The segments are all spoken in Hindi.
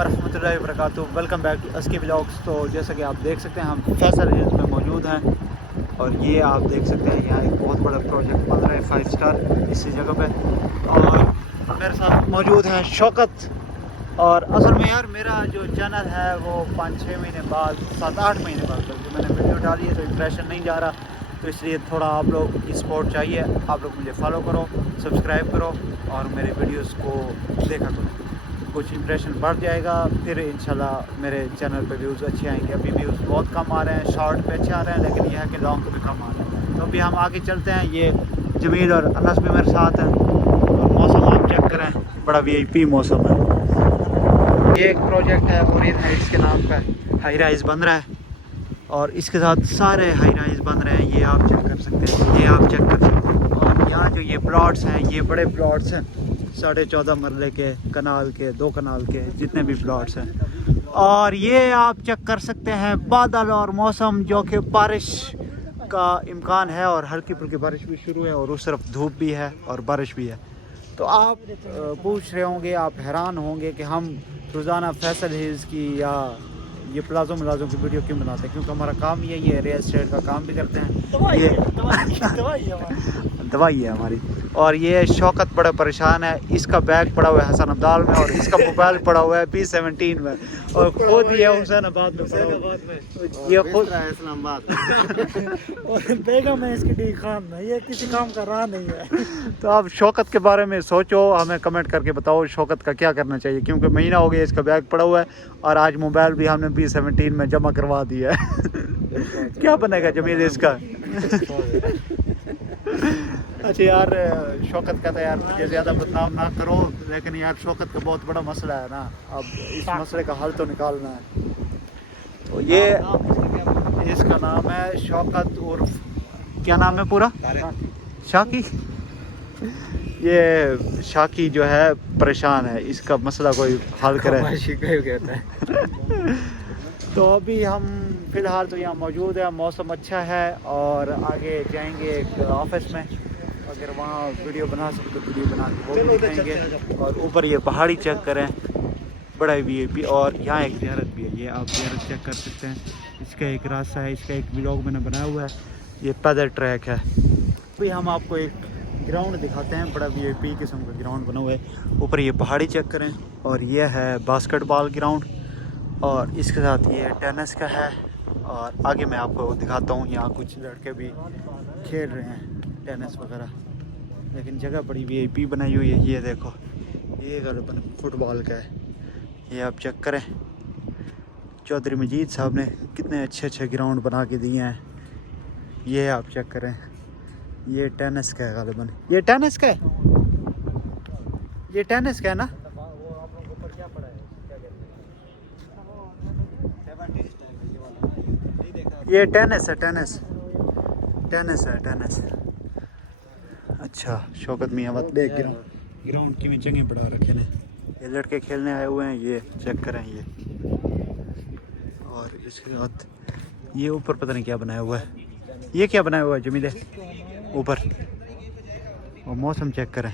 वरहमतुल्लाहि वबरकातुहू। Welcome back to SK vlogs. तो जैसा कि आप देख सकते हैं हम फैसल हिल्स में मौजूद हैं और ये आप देख सकते हैं यहाँ एक बहुत बड़ा प्रोजेक्ट बन रहा है 5 स्टार इसी जगह पे। और मेरे साथ मौजूद हैं शौकत। और असल में यार मेरा जो चैनल है वो 5-6 महीने बाद 7-8 महीने बाद जो मैंने वीडियो डाली है तो इम्प्रेशन नहीं जा रहा, तो इसलिए थोड़ा आप लोग की सपोर्ट चाहिए। आप लोग मुझे फॉलो करो, सब्सक्राइब करो और मेरे वीडियोस को देखा करो, कुछ इम्प्रेशन बढ़ जाएगा, फिर इंशाल्लाह मेरे चैनल पे व्यूज़ अच्छे आएंगे। अभी व्यूज़ बहुत कम आ रहे हैं, शॉर्ट पे अच्छे आ रहे हैं, लेकिन यह है कि लॉन्ग पे कम आ रहे हैं। तो अभी हम आगे चलते हैं। ये जमील और अनस भी मेरे साथ हैं और मौसम आप चेक करें, बड़ा VIP मौसम है। ये एक प्रोजेक्ट है मुरीद है, इसके नाम पर हाई राइज बन रहा है और इसके साथ सारे हाई राइज बन रहे हैं। ये आप चेक कर सकते हैं, ये आप चेक कर सकते हैं। और यहाँ जो ये प्लॉट्स हैं ये बड़े प्लॉट्स हैं, 14.5 मरले के, कनाल के, 2 कनाल के जितने भी प्लॉट्स हैं। और ये आप चेक कर सकते हैं बादल और मौसम, जो कि बारिश का इम्कान है और हल्की फुल्की बारिश भी शुरू है और उस तरफ धूप भी है और बारिश भी है। तो आप पूछ रहे होंगे, आप हैरान होंगे कि हम रोज़ाना फैसल हिल्स की या ये प्लाज़ो मिलाज़ों की वीडियो क्यों बनाते हैं, क्योंकि हमारा काम ये है, रियल एस्टेट का काम भी करते हैं। ये दवाई है हमारी। और ये शौकत बड़ा परेशान है, इसका बैग पड़ा हुआ है हसन अब्दाल में और इसका मोबाइल पड़ा हुआ है B17 में और खुद ये हुसैनाबाद में पड़ा हुआ है। ये खुद इस्लामाबाद और बेगम है इसकी डी खान में, ये किसी काम का रहा नहीं है। तो आप शौकत के बारे में सोचो, हमें कमेंट करके बताओ शौकत का क्या करना चाहिए, क्योंकि महीना हो गया इसका बैग पड़ा हुआ है और आज मोबाइल भी हमने B17 में जमा करवा दिया है। क्या बनेगा जमील इसका। अच्छा यार, शौकत कहता है यार मुझे ज़्यादा बदनाम ना करो, लेकिन यार शौकत का बहुत बड़ा मसला है ना, अब इस मसले का हल तो निकालना है। तो ये इसका नाम है शौकत उर्फ, क्या नाम है पूरा? शाकी। ये शाकी जो है परेशान है, इसका मसला कोई हल करे। कहता है। तो अभी हम फ़िलहाल तो यहाँ मौजूद है, मौसम अच्छा है और आगे जाएंगे एक ऑफिस में, अगर वहाँ वीडियो बना सकते तो वीडियो बना के वो भी दिखाएंगे। और ऊपर ये पहाड़ी चेक करें, बड़ा VIP। और यहाँ एक ज़ियारत भी है, ये आप ज़ियारत चेक कर सकते हैं। इसका एक रास्ता है, इसका एक व्लॉग मैंने बनाया हुआ है, ये पैदल ट्रैक है। फिर हम आपको एक ग्राउंड दिखाते हैं, बड़ा VIP किस्म का ग्राउंड बना हुआ है। ऊपर ये पहाड़ी चेक करें और ये है बास्केटबॉल ग्राउंड और इसके साथ ये टेनिस का है। और आगे मैं आपको दिखाता हूँ, यहाँ कुछ लड़के भी खेल रहे हैं टेनिस वगैरह, लेकिन जगह बड़ी VIP बनाई हुई है। ये देखो, ये गलबन फुटबॉल का है, ये आप चेक करें। चौधरी मजीद साहब ने कितने अच्छे ग्राउंड बना के दिए हैं, ये आप चेक करें। ये टेनिस का है गलबन, ये टेनिस का है, ये टेनिस का है ना। ये टेनिस है, टेनिस है, टेनिस। अच्छा शौकत मियाँ बात देख, ग्राउंड की भी जगह बढ़ा रखे ने, ये लड़के खेलने आए हुए हैं, ये चेक करें। ये और इसके साथ ये ऊपर पता नहीं क्या बनाया हुआ है, ये क्या बनाया हुआ है जमीले ऊपर। और मौसम चेक करें,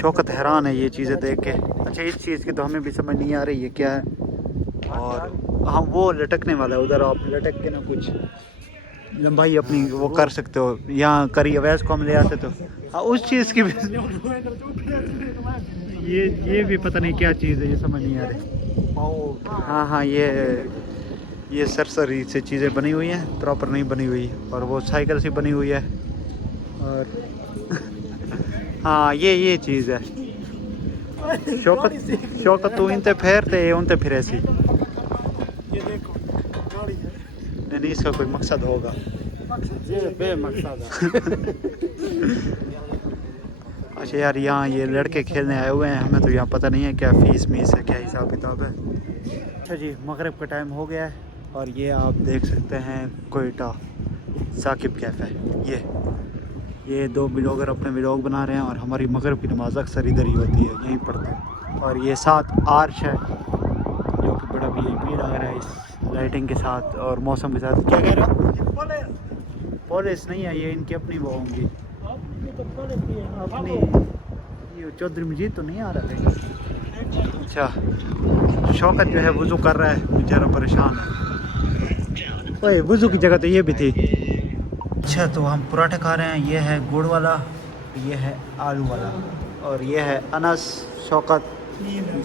शौकत हैरान है ये चीज़ें देख के। अच्छा इस चीज़ की तो हमें भी समझ नहीं आ रही है क्या है। और हाँ वो लटकने वाला है, उधर आप लटक के ना कुछ लंबाई अपनी वो कर सकते हो, यहाँ करी अवैस को हम ले आते तो हाँ उस चीज़ की भी ये भी पता नहीं क्या चीज़ है, ये समझ नहीं आ रही। हाँ ये सरसरी से चीज़ें बनी हुई हैं, प्रॉपर नहीं बनी हुई, और वो साइकिल से बनी हुई है। और हाँ ये चीज़ है। शौकत तू इनते फेरते उनते फिर ऐसी, ये देखो गाड़ी है, नहीं इसका कोई मकसद होगा, ये बेमकसद है। अच्छा यार यहाँ ये लड़के खेलने आए हुए हैं, हमें तो यहाँ पता नहीं है क्या फ़ीस मीस है, क्या हिसाब किताब है। अच्छा जी मगरिब का टाइम हो गया है और ये आप देख सकते हैं कोयटा साकिब कैफ़े। ये 2 ब्लॉगर अपने व्लॉग बना रहे हैं और हमारी मगरिब की नमाज़ अक्सर इधर ही होती है, यहीं पढ़ते हैं। और ये साथ आर्श है जो कि बड़ा VIP लग रहा है इस लाइटिंग के साथ और मौसम के साथ। क्या कह रहे हो? पुलिस नहीं है, ये इनकी अपनी वो होंगी अपनी। ये चौधरी मजीद तो नहीं आ रहा था। अच्छा शौकत जो है वज़ू कर रहा है, बेचारा परेशान है। ओए वज़ू की जगह तो ये भी थी। अच्छा तो हम पराठे खा रहे हैं, ये है गुड़ वाला, ये है आलू वाला, और ये है अनस, शौकत,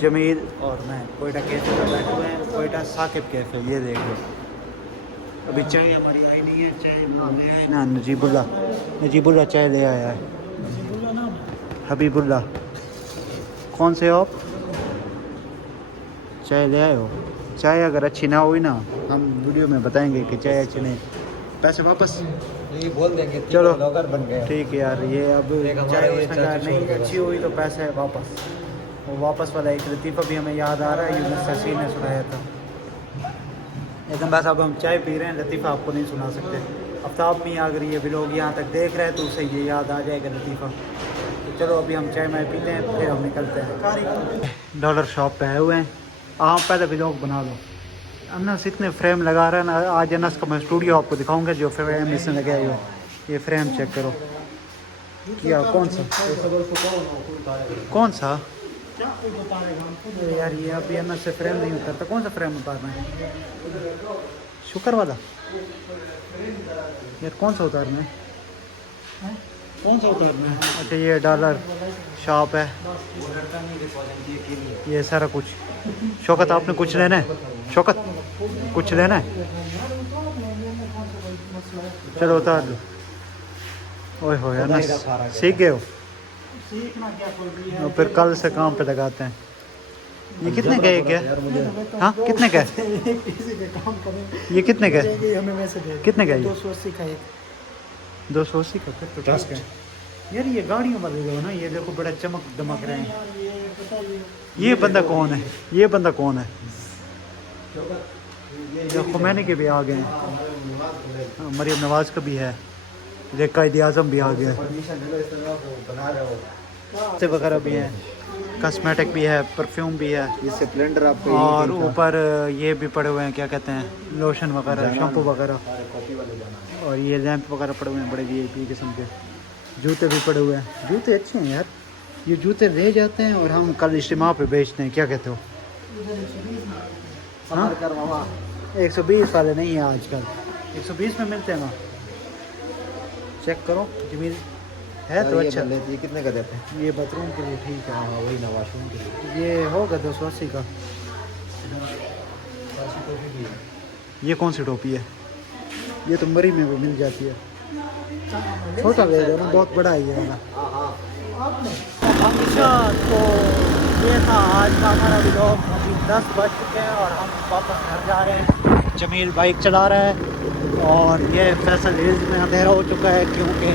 जमील और मैं कोयटा कैफ़े में बैठे हुए हैं। कोयटा साकिब कैफ़े, ये देख लो। अभी चाय हमारी आई नहीं है, चाय बनाने आए ना नजीबुल्ला चाय ले आया है। हबीबुल्ला कौन से हो आप? चाय ले आए हो? चाय अगर अच्छी ना हुई ना हम वीडियो में बताएंगे कि चाय अच्छी नहीं, पैसे वापस ये बोल देंगे। चलो ब्लॉगर बन गए। ठीक है यार, ये अब चाय उसने कहा नहीं अच्छी हुई तो पैसे वापस। वो वापस वाला एक लतीफ़ा भी हमें याद आ रहा है, यूनुस ससी ने सुनाया था। लेकिन बस अब हम चाय पी रहे हैं, लतीफ़ा आपको नहीं सुना सकते। आफ्ताब में अगर ये व्लॉग यहाँ तक देख रहे हैं तो उसे ये याद आ जाएगा लतीफ़ा। तो चलो अभी हम चाय में पीते हैं, फिर हम निकलते हैं। डॉलर शॉप पे आए हुए हैं। आप पहले व्लॉग बना लो। अनस इतने फ्रेम लगा रहा है ना, आज अनस का मैं स्टूडियो आपको दिखाऊंगा जो फ्रेम इसने लगाए हुए। ये फ्रेम चेक करो। क्या कौन सा यार, ये अभी अनस से फ्रेम नहीं उतरता। कौन सा फ्रेम उतारना है? शुक्र वाला यार, कौन सा उतारना है? कौन सा उतारना है? अच्छा ये डॉलर शॉप है, ये सारा कुछ। शौकत आपने कुछ लेना है? शौकत कुछ लेना है? चलो उतार दो। ओए हो यार, सीख गए हो? और फिर कल से काम पे लगाते हैं। ये कितने का है क्या? हाँ कितने का है? ये कितने का है? कितने का है? 280 का एक। 280 का? फिर तो ठीक है यार। ये गाड़ियों वाले जो है ना, ये देखो बड़ा चमक दमक रहे हैं। ये बंदा कौन है? ये बंदा कौन है? देखो मैंने के भी आ गए हैं। हाँ, मरीम नवाज का भी है, कायद आज़म भी आ गया है, से वगैरह भी हैं, कॉस्मेटिक भी है, परफ्यूम भी है, इससे ब्लेंडर आपको और ऊपर ये भी पड़े हुए हैं, क्या कहते हैं, लोशन वगैरह, शैम्पू वगैरह, और ये लैंप वगैरह पड़े हुए हैं बड़े वीआईपी किस्म के। जूते भी पड़े हुए हैं। जूते अच्छे हैं यार। ये जूते ले जाते हैं और हम कल इज्तिमा पे बेचते हैं, क्या कहते हो? हाँ 120 वाले नहीं है आजकल, 120 में मिलते हैं ना। चेक करो जमील है तो अच्छा। ये कितने का देते हैं? ये बाथरूम के लिए ठीक है। हाँ वही ना, वॉशरूम के लिए। ये होगा 280 का। ये कौन सी टोपी है? ये तो मरी में भी मिल जाती है। छोटा ले लो ना, बहुत बड़ा है ये वाला। अच्छा तो ये था आज का हमारा व्लॉग। अभी 10 बज चुके हैं और हम वापस घर जा रहे हैं। जमील बाइक चला रहा है और ये फैसल हिल्स में अंधेरा हो चुका है क्योंकि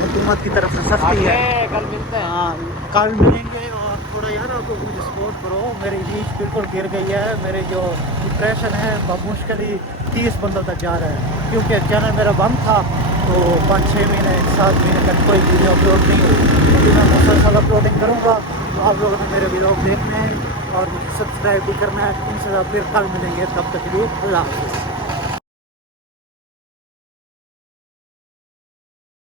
हुकूमत की तरफ से सख्ती है। कल मिलते हैं। हाँ कल मिलेंगे। और थोड़ा यार आप लोग मुझे सपोर्ट करो, मेरी रीच बिल्कुल गिर गई है। मेरे जो डिप्रेशन है मुश्किल ही 30 बंदों तक जा रहा है क्योंकि चैनल मेरा बंद था तो 5-6 महीने 7 महीने तक कोई वीडियो अपलोड नहीं हुई। अभी मैं मुसलसल अपलोडिंग करूँगा तो आप लोगों ने मेरे व्लॉग देखने हैं और मुझे सब्सक्राइब भी करना है। इनसे फिर कल मिलेंगे, तब तक भी अल्लाह हाफ़िज़।